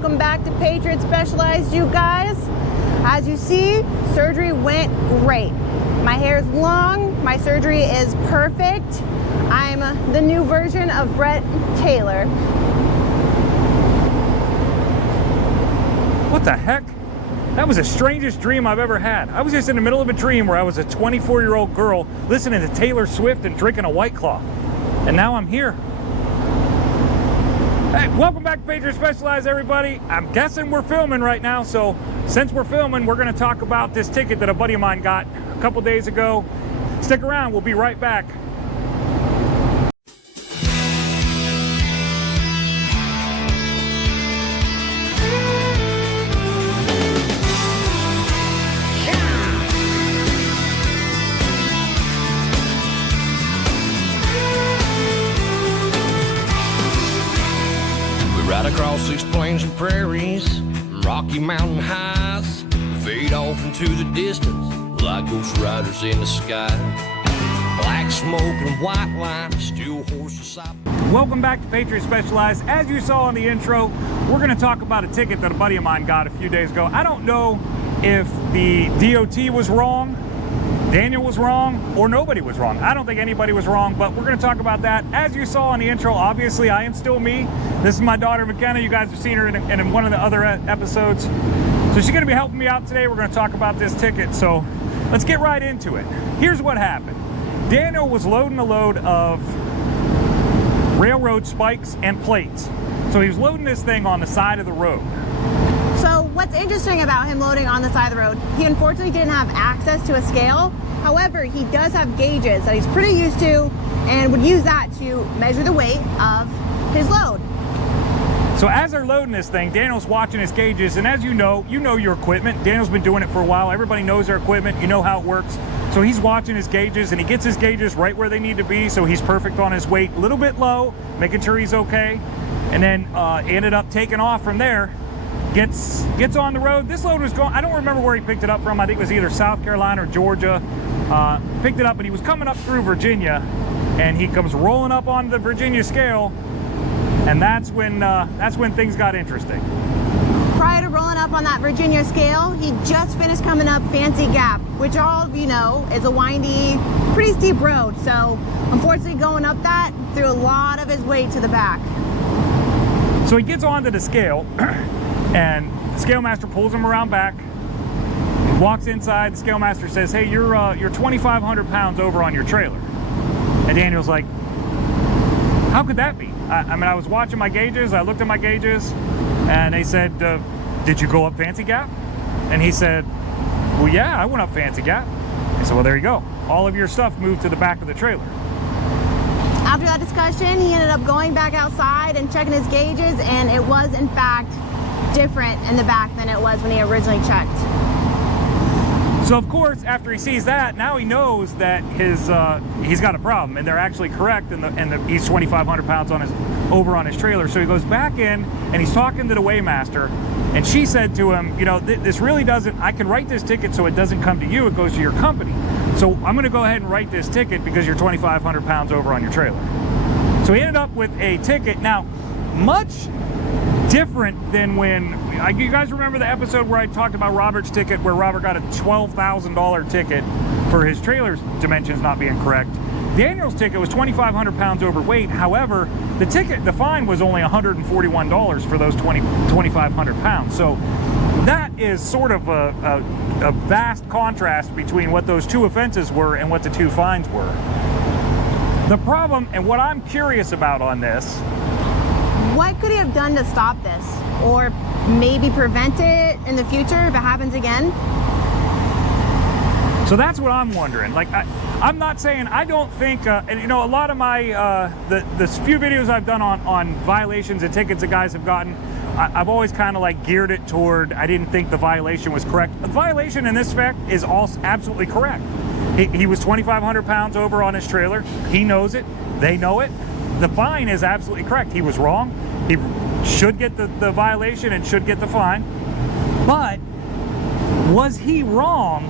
welcome back to Patriot Specialized, you guys. As you see, surgery went great. My hair is long, my surgery is perfect. I'm the new version of Brett Taylor. What the heck? That was the strangest dream I've ever had. I was just in the middle of a dream where I was a 24-year-old girl listening to Taylor Swift and drinking a White Claw. And now I'm here. Hey, welcome back to Patriot Specialized, everybody. I'm guessing we're filming right now, so since we're filming, we're gonna talk about this ticket that a buddy of mine got a couple days ago. Stick around, we'll be right back. Right across these plains and prairies, Rocky Mountain highs, fade off into the distance like ghost riders in the sky. Black smoke and white line, still horses side. Welcome back to Patriot Specialized. As you saw in the intro, we're going to talk about a ticket that a buddy of mine got a few days ago. I don't know if the DOT was wrong, Daniel was wrong, or nobody was wrong. I don't think anybody was wrong, but we're going to talk about that. As you saw in the intro, obviously I am still me. This is my daughter McKenna. You guys have seen her in one of the other episodes. So she's going to be helping me out today. We're going to talk about this ticket. So let's get right into it. Here's what happened. Daniel was loading a load of railroad spikes and plates. So he was loading this thing on the side of the road. So what's interesting about him loading on the side of the road, he unfortunately didn't have access to a scale. However, he does have gauges that he's pretty used to and would use that to measure the weight of his load. So as they're loading this thing, Daniel's watching his gauges, and as you know your equipment. Daniel's been doing it for a while. Everybody knows their equipment. You know how it works. So he's watching his gauges, and he gets his gauges right where they need to be, so he's perfect on his weight. A little bit low, making sure he's okay. And then ended up taking off from there. Gets on the road. This load was going, I don't remember where he picked it up from. I think it was either South Carolina or Georgia. Picked it up, and he was coming up through Virginia, and he comes rolling up on the Virginia scale, and that's when things got interesting. Prior to rolling up on that Virginia scale, he just finished coming up Fancy Gap, which all of you know is a windy, pretty steep road. So unfortunately going up that threw a lot of his weight to the back. So he gets onto the scale, and the scale master pulls him around back. He walks inside. The scale master says, "Hey, you're 2,500 pounds over on your trailer." And Daniel's like, "How could that be?" I mean, I was watching my gauges. I looked at my gauges, and they said, "Did you go up Fancy Gap?" And he said, "Well, yeah, I went up Fancy Gap." I said, "Well, there you go. All of your stuff moved to the back of the trailer." After that discussion, he ended up going back outside and checking his gauges, and it was in fact different in the back than it was when he originally checked. So of course, after he sees that, now he knows that he's got a problem, and they're actually correct, and he's 2,500 pounds over on his trailer. So he goes back in, and he's talking to the weighmaster, and she said to him, "You know, this really doesn't. I can write this ticket so it doesn't come to you; it goes to your company. So I'm going to go ahead and write this ticket because you're 2,500 pounds over on your trailer." So he ended up with a ticket. Now, much different than when, you guys remember the episode where I talked about Robert's ticket, where Robert got a $12,000 ticket for his trailer's dimensions not being correct. Daniel's ticket was 2,500 pounds overweight. However, the fine was only $141 for those 2,500 pounds. So that is sort of a vast contrast between what those two offenses were and what the two fines were. The problem, and what I'm curious about on this, what could he have done to stop this, or maybe prevent it in the future if it happens again? So that's what I'm wondering. Like, I'm not saying, I don't think, and you know, a lot of my, the few videos I've done on violations and tickets that guys have gotten, I've always kind of like geared it toward, I didn't think the violation was correct. The violation in this fact is all absolutely correct. He was 2,500 pounds over on his trailer. He knows it. They know it. The fine is absolutely correct. He was wrong. He should get the violation and should get the fine. But was he wrong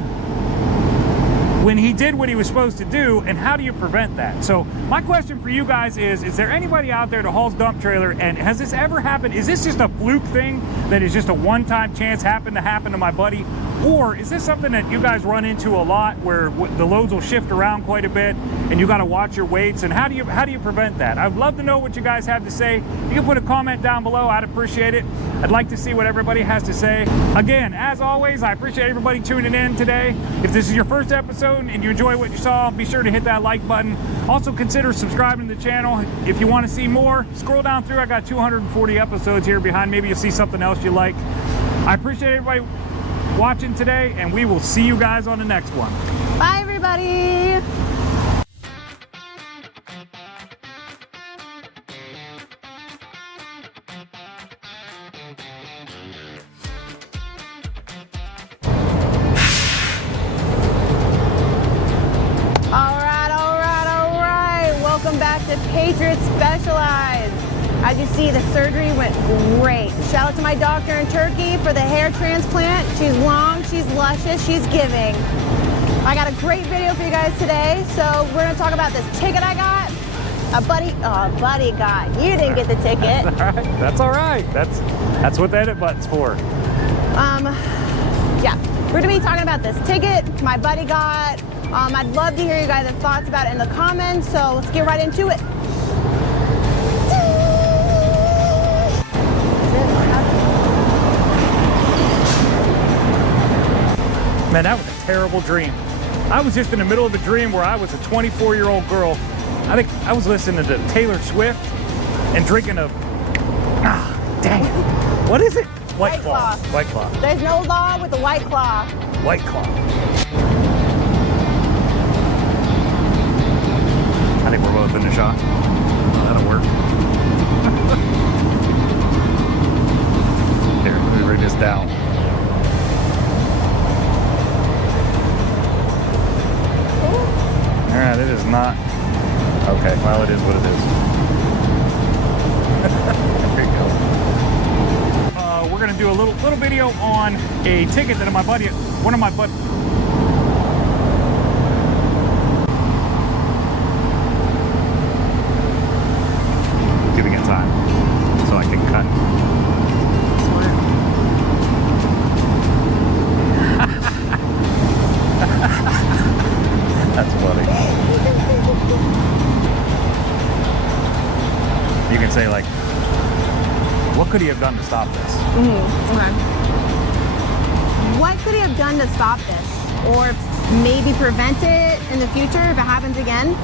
when he did what he was supposed to do, and how do you prevent that? So my question for you guys is there anybody out there that hauls dump trailer, and has this ever happened? Is this just a fluke thing that is just a one-time chance happened to happen to my buddy? Or is this something that you guys run into a lot where the loads will shift around quite a bit and you got to watch your weights? And how do you prevent that? I'd love to know what you guys have to say. You can put a comment down below. I'd appreciate it. I'd like to see what everybody has to say. Again, as always, I appreciate everybody tuning in today. If this is your first episode and you enjoy what you saw, be sure to hit that like button. Also consider subscribing to the channel. If you want to see more, scroll down through. I got 240 episodes here behind. Maybe you'll see something else you like. I appreciate everybody watching today, and we will see you guys on the next one. Bye, everybody. All right. Welcome back to Patriot Specialized. As you see, the surgery went great. Shout out to my doctor in Turkey for the hair transplant. She's long, she's luscious, she's giving. I got a great video for you guys today. So we're gonna talk about this ticket I got. A buddy got. You didn't get the ticket. That's all right. That's what the edit button's for. Yeah, we're gonna be talking about this ticket my buddy got. I'd love to hear you guys' thoughts about it in the comments. So let's get right into it. Man, that was a terrible dream. I was just in the middle of a dream where I was a 24-year-old girl. I think I was listening to Taylor Swift and drinking a, dang it. What is it? White Claw. White Claw. There's no law with the White Claw. White Claw. I think we're both in the shot. Oh, that'll work. Here, let me bring this down. All right, it is not. Okay, well, it is what it is. There you go. We're gonna do a little video on a ticket that one of my buddies. Giving it time so I can cut. That's funny. You can say, like, what could he have done to stop this? Okay. What could he have done to stop this? Or maybe prevent it in the future if it happens again?